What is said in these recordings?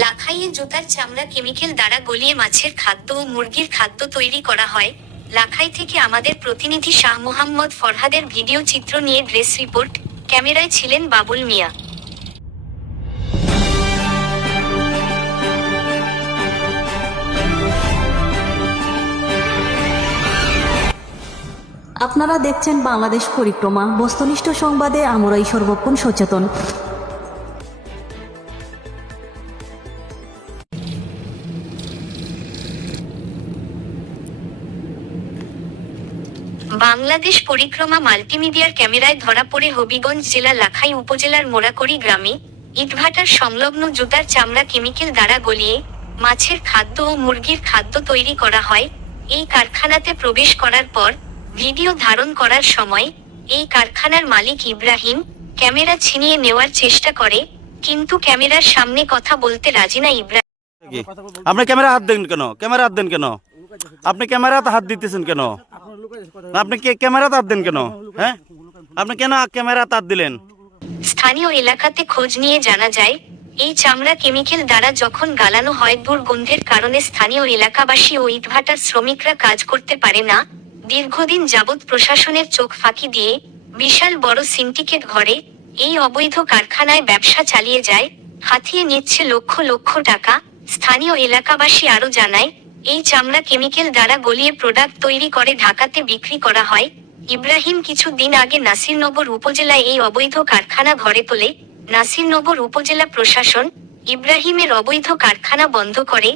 লাখাইয়ে জুতার চামড়া কেমিক্যাল দ্বারা গলিয়ে মাছের খাদ্য ও মুরগির খাদ্য তৈরি করা হয়। লাখাই থেকে আমাদের প্রতিনিধি শাহ মোহাম্মদ ফরহাদের ভিডিও চিত্র নিয়ে ড্রেস রিপোর্ট। ক্যামেরায় ছিলেন বাবুল মিয়া। আপনারা দেখছেন বাংলাদেশ পরিক্রমা। বস্তুনিষ্ঠ সংবাদে আমরাই সর্বক্ষণ সচেতন। বাংলাদেশ পরিক্রমা মাল্টিমিডিয়ার ক্যামেরায় ধরা পড়ে হবিগঞ্জ জেলা লাখাই উপজেলার মোড়াকড়ি গ্রামে ইটভাটার সংলগ্ন জুতার চামড়া কেমিক্যাল দ্বারা গলিয়ে মাছের খাদ্য ও মুরগির খাদ্য তৈরি করা হয়। এই কারখানাতে প্রবেশ করার পর ভিডিও ধারণ করার সময় এই কারখানার মালিক ইব্রাহিম ক্যামেরা ছিনিয়ে নেওয়ার চেষ্টা করে, কিন্তু ক্যামেরার সামনে কথা বলতে রাজি না ইব্রাহিম। আপনি ক্যামেরা হাত দেন কেন? ক্যামেরা হাত দেন কেন? আপনি ক্যামেরাতে হাত দিতেছেন কেন? আপনি ক্যামেরাতে হাত দেন কেন? হ্যাঁ, আপনি কেন ক্যামেরাতে হাত দিলেন? স্থানীয় এলাকাতে খোঁজ নিয়ে জানা যায়, এই চামড়া কেমিক্যাল দ্বারা যখন গালানো হয় দুর্গন্ধের কারণে স্থানীয় এলাকাবাসী ও ইটভাটার শ্রমিকরা কাজ করতে পারে না। দীর্ঘদিন যাবৎ প্রশাসনের চোখ ফাঁকি দিয়ে বিশাল বড় সিন্ডিকেট ঘরে এই অবৈধ কারখানায় ব্যবসা চালিয়ে যায়, হাতিয়ে নিচ্ছে লক্ষ লক্ষ টাকা। স্থানীয় এলাকাবাসী আরো জানায়, এই চামড়া কেমিক্যাল দ্বারা গলিয়ে প্রোডাক্ট তৈরি করে ঢাকাতে বিক্রি করা হয়। ইব্রাহিম কিছুদিন আগে নাসিরনগর উপজেলায় এই অবৈধ কারখানা ঘরে তোলে। নাসিরনগর উপজেলা প্রশাসন ইব্রাহিমের অবৈধ কারখানা বন্ধ করে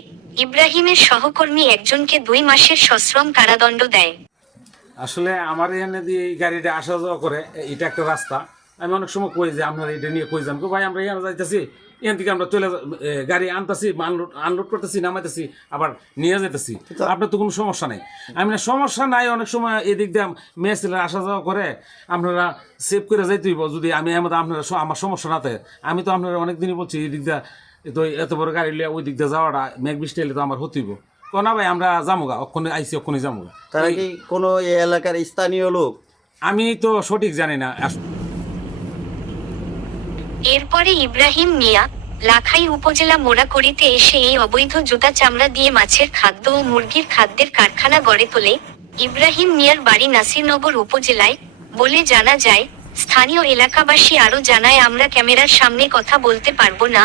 ইব্রাহিমের সহকর্মী একজনকে 2 মাসের সশ্রম কারাদণ্ড দেয়। আসলে আমার এখানে দিয়ে এই গাড়িটা আসা যাওয়া করে, এটা একটা রাস্তা। আমি অনেক সময় কই যে আপনারা এটা নিয়ে কই যান, ভাই আমরা এখানে যাইতেছি, এখান থেকে আমরা চলে গাড়ি আনতেছি, আনলোড করতেছি, নামাইতেছি, আবার নিয়ে যেতেছি, আপনার তো কোনো সমস্যা নেই। আমি না সমস্যা নাই, অনেক সময় এদিক দিয়ে মেয়ে ছেলেরা আসা যাওয়া করে, আপনারা সেভ করে যাইতে হইব। যদি আমি আপনারা আমার সমস্যা না থাকে, আমি তো আপনারা অনেক দিনই বলছি এই দিক দিয়ে তো এত বড় গাড়ি লিয়ে ওই দিক দিয়ে যাওয়াটা মেঘ বৃষ্টি এলে তো আমার হতেইব। না ভাই আমরা যামুগা, অক্ষণে আইসি অক্ষণে যামুগা। তারা কি কোনো এই এলাকার স্থানীয় লোক? আমি তো সঠিক জানি না। এরপরে ইব্রাহিম মিয়া লাখাই উপজেলা মোড়াকড়িতে এসে এই অবৈধ জুতা চামড়া দিয়ে মাছের খাদ্য ও মুরগির খাদ্যের কারখানা গড়ে তোলে। ইব্রাহিম মিয়ার বাড়ি নাসিরনগর উপজেলায় বলে জানা যায়। স্থানীয় এলাকাবাসী আরো জানায়, আমরা ক্যামেরার সামনে কথা বলতে পারবো না।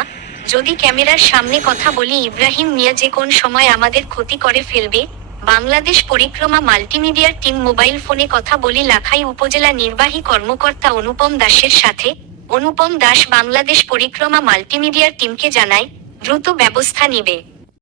যদি ক্যামেরার সামনে কথা বলি ইব্রাহিম মিয়া যে কোন সময় আমাদের ক্ষতি করে ফেলবে। বাংলাদেশ পরিক্রমা মাল্টিমিডিয়ার টিম মোবাইল ফোনে কথা বলি লাখাই উপজেলা নির্বাহী কর্মকর্তা অনুপম দাসের সাথে। অনুপম দাস বাংলাদেশ পরিক্রমা মাল্টিমিডিয়ার টিমকে জানায় দ্রুত ব্যবস্থা নিবে।